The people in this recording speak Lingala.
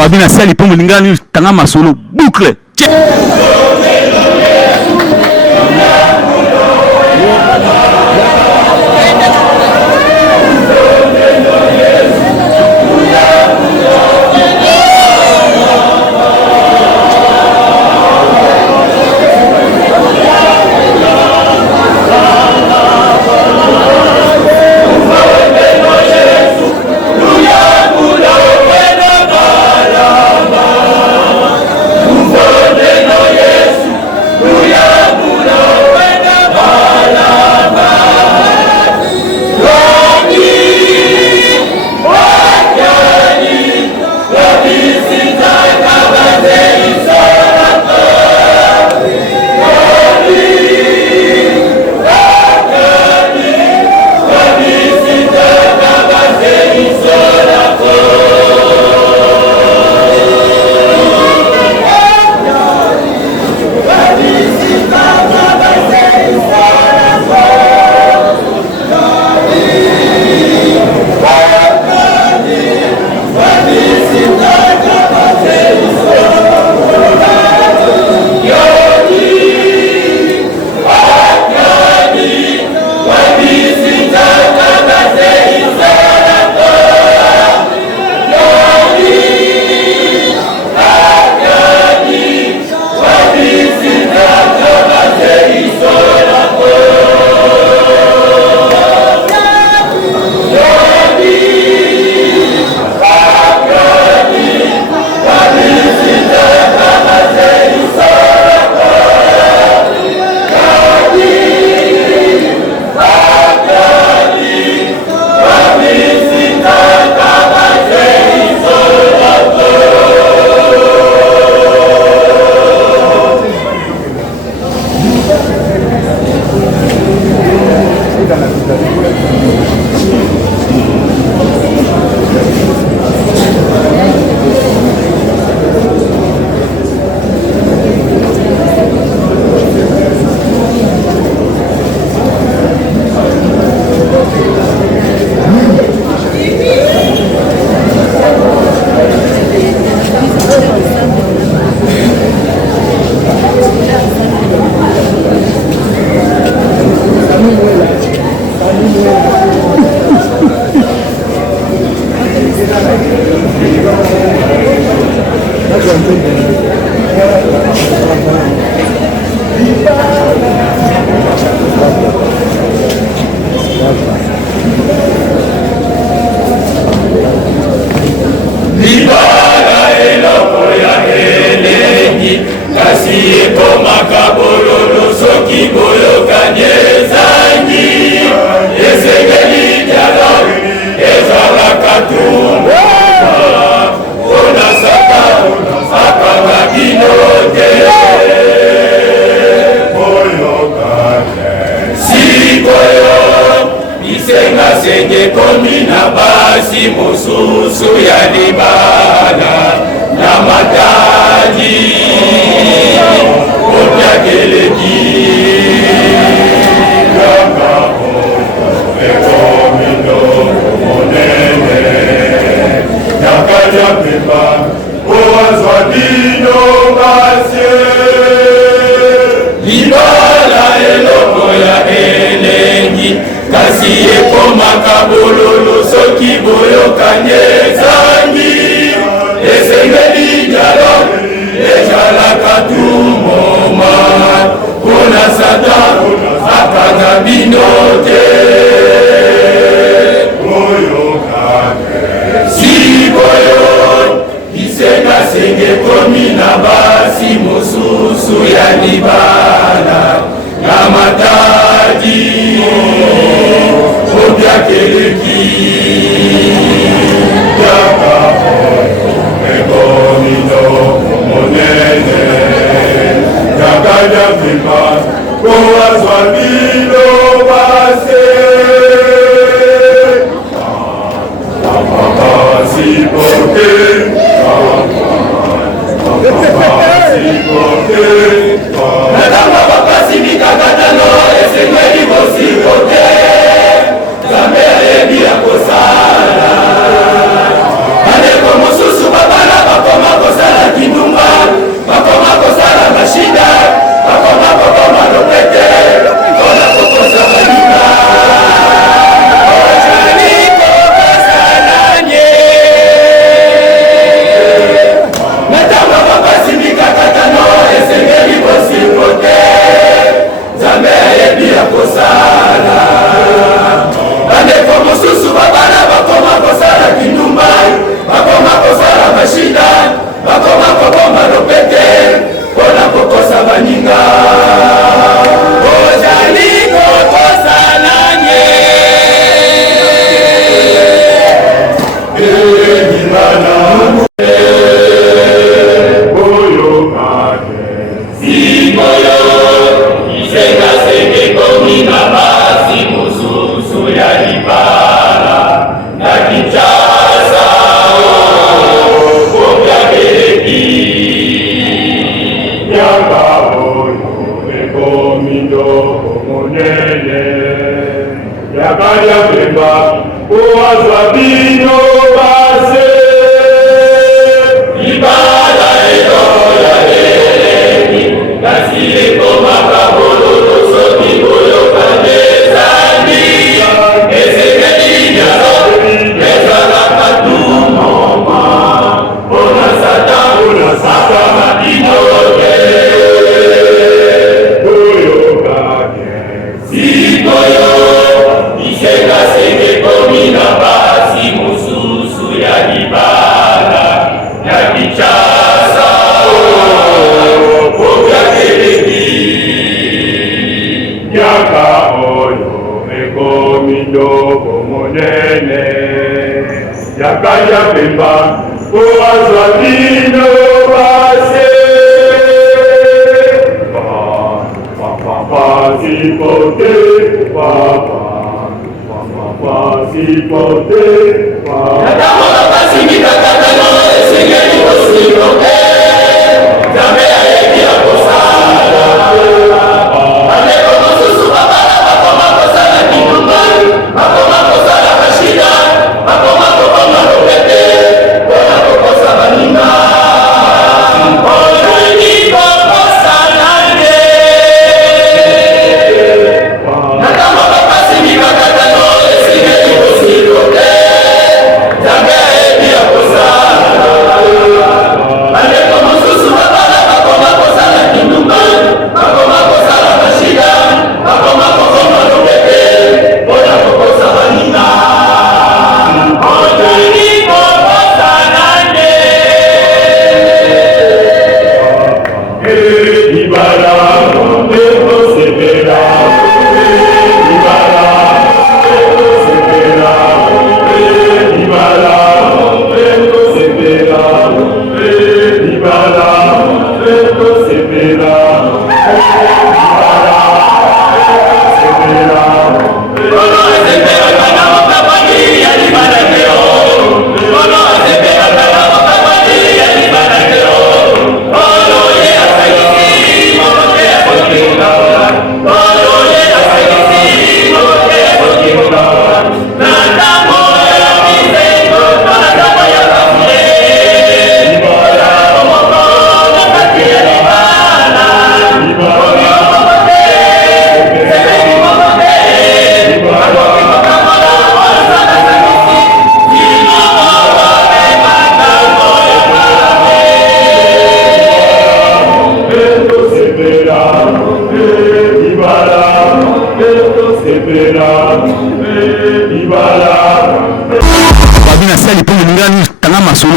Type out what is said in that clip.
Fabina Sali pour Mulingani Tangama solo boucle. Baba Wazabino base ibada edoya eleni kasile koma kabolo soki boyo kanezani ezekelinya ezala katumoma ona sata madinoke boyo kake sikoyo ishenga senge komina basi mususu ya libala ya kichasa kopya keleki nyaka oyo ekomi ndoko monene yaka ya pemba oazwa bino base pasipote papa pasipote papa nakamona pasimika katano esengeli kosiloke jambe ayebi ya kosala bandeko mosusu babala bakoma kosala kindumba bakoma kosala mashina bakoma kokoma lopete mpona kokosa baninga olingi kokosala nde nakamona pasimika katano esengeli kosiloke jambe ayebi ya kosala bandeko mosusu babala bakoma kosala kindumba bakoma kosala mashina bakoma kokoma lopete mpona kokosa baninga olingi kokosala nde ibala ekosepela ibala ekosepela ibala ekosepela ibala ekosepela Kono ezepela kana mokabwani ya libala teo kono ezepela kana mokabwani ya libala teo kono ye asakisi mokote ya kokinga kono ye asakisi mokote ya kokinga na ntango ya misengo to na ntango ya kafule kola komoko na kati ya libala koki mokote sepeki mokote akoki mokamola ozana sakisi sino mokote matango ya malabe ekosepela ibala ekosepela ibala babina sali mpo molingani tanga masolo